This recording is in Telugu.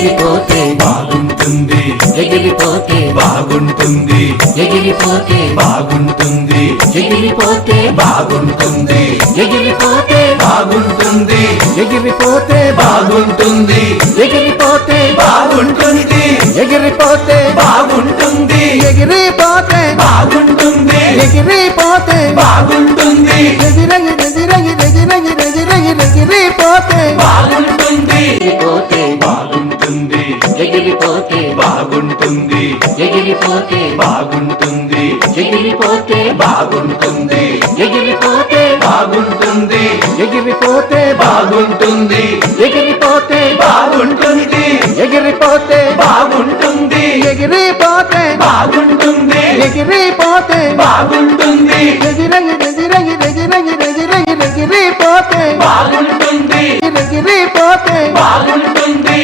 ఎగిరిపోతే బాగుంటుంది, ఎగిరిపోతే బాగుంటుంది, ఎగిరిపోతే బాగుంటుంది, ఎగిరిపోతే బాగుంటుంది, ఎగిరిపోతే బాగుంటుంది, ఎగిరిపోతే బాగుంటుంది, ఎగిరిపోతే బాగుంటుంది, ఎగిరిపోతే బాగుంటుంది, ఎగిరిపోతే బాగుంటుంది, ఎగిరిపోతే బాగుంటుంది, ఎగిరగి ఎగిరగి ఎగిరగి ఎగిరగి ఎగిరిపోతే బాగుంటుంది, ఎగిరిపోతే బాగుంటుంది, ఎగిరిపోతే బాగుంటుంది, ఎగిరిపోతే బాగుంటుంది, ఎగిరిపోతే బాగుంటుంది, ఎగిరిపోతే బాగుంటుంది, ఎగిరిపోతే బాగుంటుంది, ఎగిరిపోతే బాగుంటుంది, ఎగిరిపోతే బాగుంటుంది, ఎగిరిపోతే బాగుంటుంది, ఎగిరిపోతే బాగుంటుంది, ఎగిరగి ఎగిరగి ఎగిరగి ఎగిరగి ఎగిరిపోతే బాగుంటుంది, ఎగిరిపోతే బాగుంటుంది.